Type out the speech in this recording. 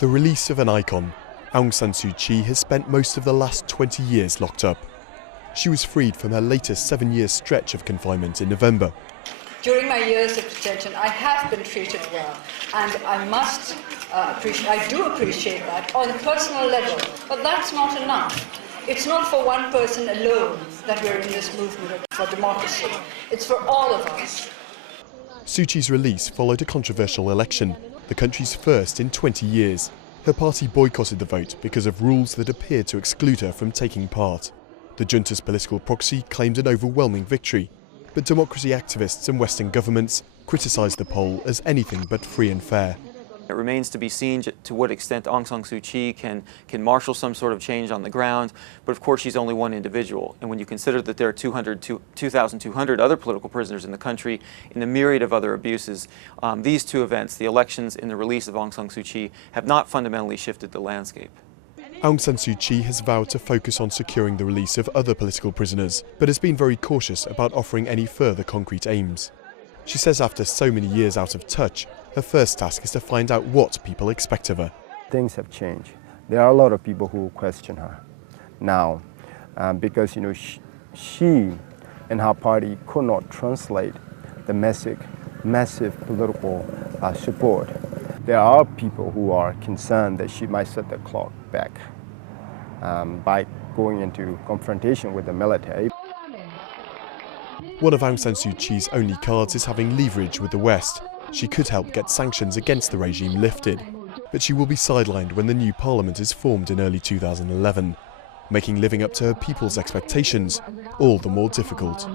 The release of an icon, Aung San Suu Kyi has spent most of the last 20 years locked up. She was freed from her latest 7-year stretch of confinement in November. During my years of detention, I have been treated well, and I do appreciate that on a personal level, but that's not enough. It's not for one person alone that we're in this movement for democracy. It's for all of us. Suu Kyi's release followed a controversial election, the country's first in 20 years. Her party boycotted the vote because of rules that appeared to exclude her from taking part. The junta's political proxy claimed an overwhelming victory, but democracy activists and Western governments criticised the poll as anything but free and fair. It remains to be seen to what extent Aung San Suu Kyi can marshal some sort of change on the ground, but of course she's only one individual. And when you consider that there are 2,200 other political prisoners in the country and a myriad of other abuses, these two events, the elections and the release of Aung San Suu Kyi, have not fundamentally shifted the landscape. Aung San Suu Kyi has vowed to focus on securing the release of other political prisoners, but has been very cautious about offering any further concrete aims. She says after so many years out of touch, her first task is to find out what people expect of her. Things have changed. There are a lot of people who question her now because she and her party could not translate the massive political support. There are people who are concerned that she might set the clock back by going into confrontation with the military. One of Aung San Suu Kyi's only cards is having leverage with the West. She could help get sanctions against the regime lifted, but she will be sidelined when the new parliament is formed in early 2011, making living up to her people's expectations all the more difficult.